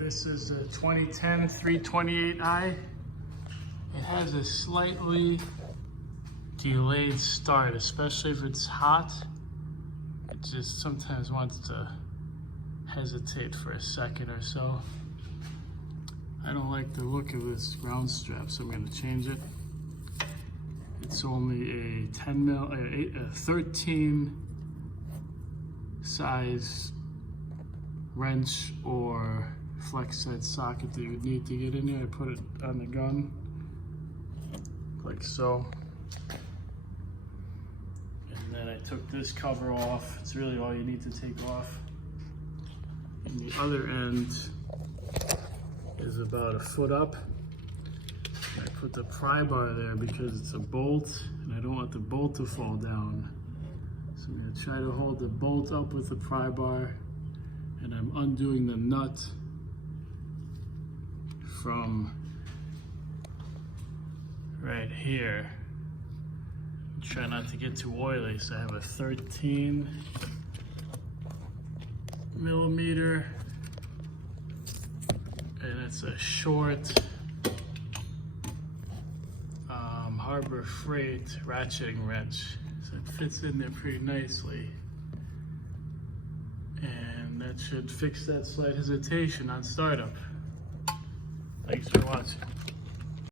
This is a 2010 328i. It has a slightly delayed start, especially if it's hot. It just sometimes wants to hesitate for a second or so. I don't like the look of this ground strap, so I'm going to change it. It's only a 13 size wrench or flex head socket that you would need to get in there. I put it on the gun like so, and then I took this cover off. It's really all you need to take off. And the other end is about a foot up. I put the pry bar there because it's a bolt and I don't want the bolt to fall down. So I'm going to try to hold the bolt up with the pry bar, and I'm undoing the nut from right here. Try not to get too oily, so I have a 13 millimeter, and it's a short Harbor Freight ratcheting wrench, so it fits in there pretty nicely, and that should fix that slight hesitation on startup. Thanks for watching.